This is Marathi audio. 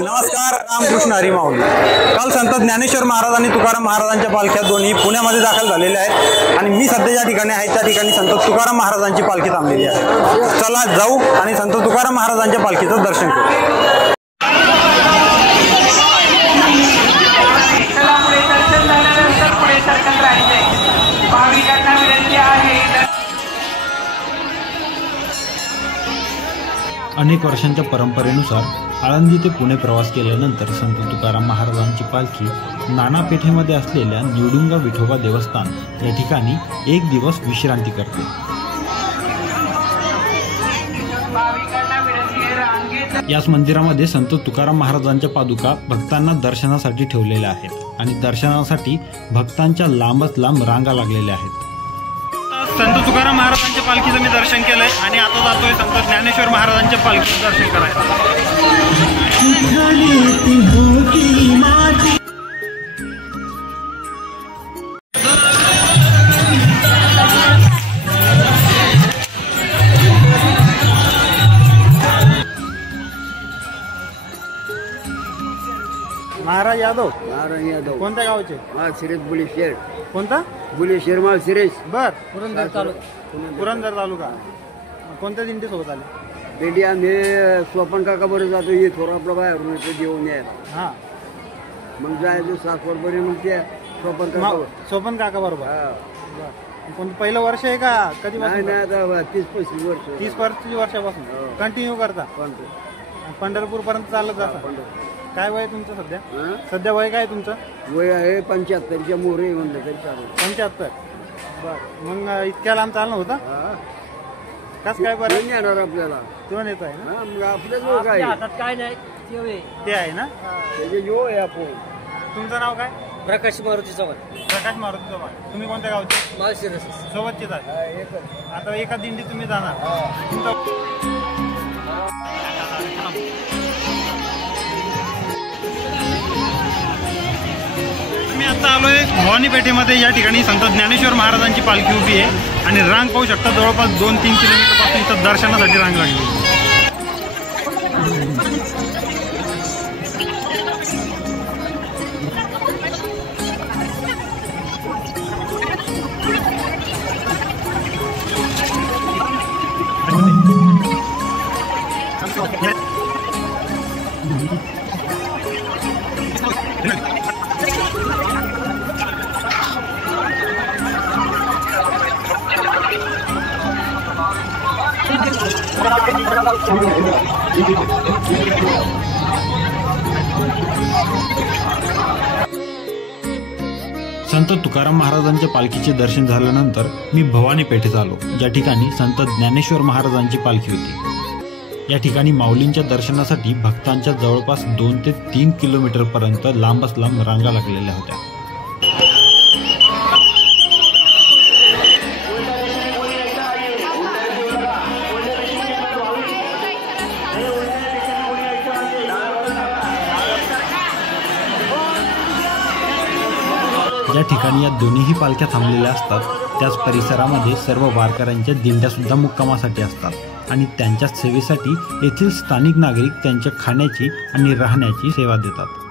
नमस्कार, रामकृष्ण हरी माऊली। काल संत ज्ञानेश्वर महाराज आणि तुकाराम महाराजांच्या पालख्या दोन्ही पुण्यामध्ये दाखल झालेल्या आहेत आणि मी सध्या ज्या ठिकाणी आहे त्या ठिकाणी संत तुकाराम महाराजांची पालखी थांबलेली आहे। चला जाऊ आणि संत तुकाराम महाराजांच्या पालखीचं दर्शन करू। अनेक वर्षांच्या परंपरेनुसार आळंदी ते पुणे प्रवास केल्यानंतर संत तुकाराम महाराजांची पालखी नाना पेठेमध्ये असलेल्या निवडुंगा विठोबा देवस्थान या ठिकाणी एक दिवस विश्रांती करते। याच मंदिरामध्ये संत तुकाराम महाराजांच्या पादुका भक्तांना दर्शनासाठी ठेवलेल्या आहेत आणि दर्शनासाठी भक्तांच्या लांबच लांब रांगा लागलेल्या आहेत। संत तुकाराम महाराजांच्या पालखीचं मी दर्शन केलंय आणि आता जातोय संत ज्ञानेश्वर महाराजांच्या पालखीचं दर्शन करायला। महाराज यादव कोणत्या गावचे? सिरेश बुलेशेर। कोणता? बुलेशेर माल सिरेश। बर, पुरंदर तालुका। कोणत्या दिंडी सोबत आले? दिंडी आम्ही स्वपन काका बरोबर जातो, ये थोडं आपलं बाहेरून जेवून यायला। हा, मग जायचं सासवड बरे, मग ते स्वपन काका बरोबर। कोणतं पहिलं वर्ष आहे का कधी? नाही, आता 30-35 वर्ष। 30 वर्षापासून कंटिन्यू करता? पंढरपूर पर्यंत चालत जाता? काय वय तुमचं सध्या? सध्या वय काय तुमचं? वय आहे 75च्या मोरे म्हणलं तरी चालेल। 75? बर, मग इतक्या लांब चालणं होतं? कस काय बरं येणार आपल्याला? तेव्हा येत आहे ना? मग आपल्या काय काय नाही ते आहे ना, त्याचे जो आहे आपण। तुमचं नाव काय? प्रकाश मारुती चव्हाण। प्रकाश मारुती चव्हाण। तुम्ही कोणत्या गावचे? सोबतचेच आहे। आता एका दिंडी तुम्ही जाणार? मी आता आलोय भवानी पेठेमध्ये। या ठिकाणी संत ज्ञानेश्वर महाराजांची पालखी उभी आहे आणि रांग पाहू शकता, जवळपास 2-3 किलोमीटर पासून इथं दर्शनासाठी रांग लागली। संत तुकाराम महाराजांच्या पालखीचे दर्शन झाल्यानंतर मी भवानी पेठेत आलो, ज्या ठिकाणी संत ज्ञानेश्वर महाराजांची पालखी होती। या ठिकाणी माऊलींच्या दर्शनासाठी भक्तांच्या जवळपास 2 ते 3 किलोमीटर पर्यंत लांबच लांब रांगा लागलेल्या होत्या। ज्या ठिकाणी या दोन्हीही पालख्या थांबलेल्या असतात त्याच परिसरामध्ये सर्व वारकऱ्यांच्या दिंड्या सुद्धा मुक्कामासाठी असतात आणि त्यांच्या सेवेसाठी येथील स्थानिक नागरिक त्यांच्या खाण्याची आणि राहण्याची सेवा देतात।